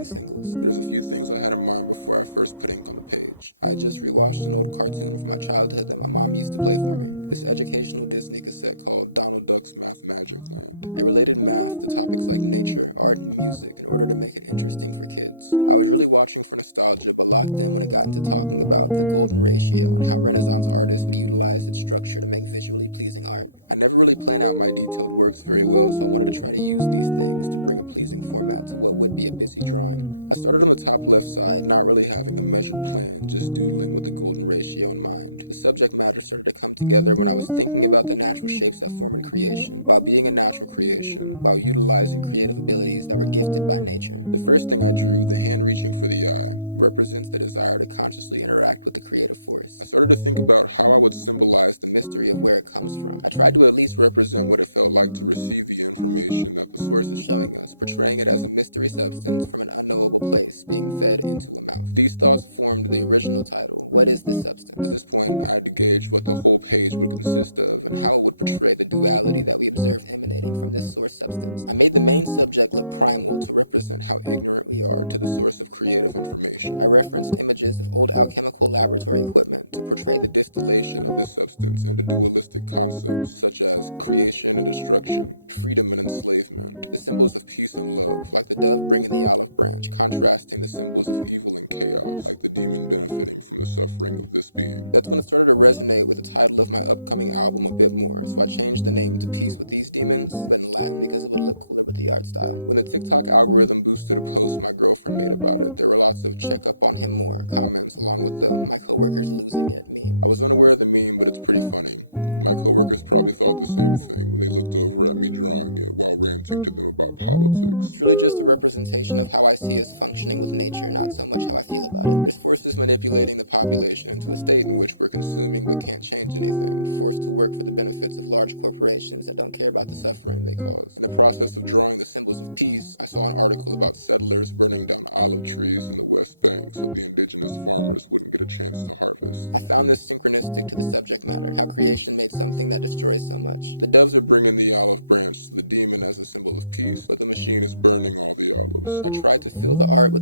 my symbols. There's a few things I had in mind before I first put ink on a page. I just rewatched an old cartoon from my childhood that my mom used to play for me. This educational Disney cassette called Donald Duck's Math Magic. It related math to topics like nature, art, and music in order to make it interesting for kids. I was really watching for nostalgia, but locked in when it got into talking about the golden ratio and how Renaissance artists would utilize its structure to make visually pleasing art. I never really played out my detailed works very well, so I wanted to try to use these things to bring a pleasing format to what would be a busy drawing. I started on the top left side, not really having a measured plan, just doodling with the golden ratio in mind. The subject matter started to come together when I was thinking about the natural shapes that form in creation, about being a natural creation, about utilizing creative abilities that were gifted by nature. The first thing I drew, the hand reaching for the eye, represents the desire to consciously interact with the creative force. I started to think about how I would symbolize the mystery of where it comes from. I tried to at least represent what it felt like to receive the information that the source is showing us, portraying it as a mystery substance from an unknowable place being fed into the mouth. These thoughts formed the original title, What is the Substance? This point I had to gauge what the whole page would consist of and how it would portray the duality that we observed emanating from this source substance. I made the main subject look primal to represent how ignorant we are to the source of creative information. I referenced images of old alchemical laboratory equipment to portray the distillation of the substance into dualistic concepts such as creation and destruction, freedom and enslavement, the symbols of peace and love, like the dove bringing the olive branch, contrasting the symbols of evil and chaos, like the demon benefiting from the suffering of this being. That's when it started to resonate with the title of my upcoming album a bit more, so I changed the name to Peace with These Demons, but in Latin because it would look cooler with the art style. When the TikTok algorithm boosted a post my girlfriend made about it, there were lots of check up on him more comments along with my coworkers losing it meme. I was unaware of the meme, but it's pretty funny. My coworkers probably thought the same thing. They looked over at me drawing and while ranting to them about politics. It's really just a representation of how I see us functioning with nature, not so much how I feel about it. This force is manipulating the population into a state in which we're consuming but can't change anything, forced to work for the benefits of large corporations that don't care about the suffering they cause. In the process of drawing the symbols of peace, I saw an article about settlers burning down olive trees in the West Bank so the indigenous farmers wouldn't get a chance to harvest. I found this synchronistic to the subject matter, how creation made something that destroys so much. The doves are bringing the olive branch to the demon as a symbol of peace, but the machine is burning all the olives. I tried to fill the art with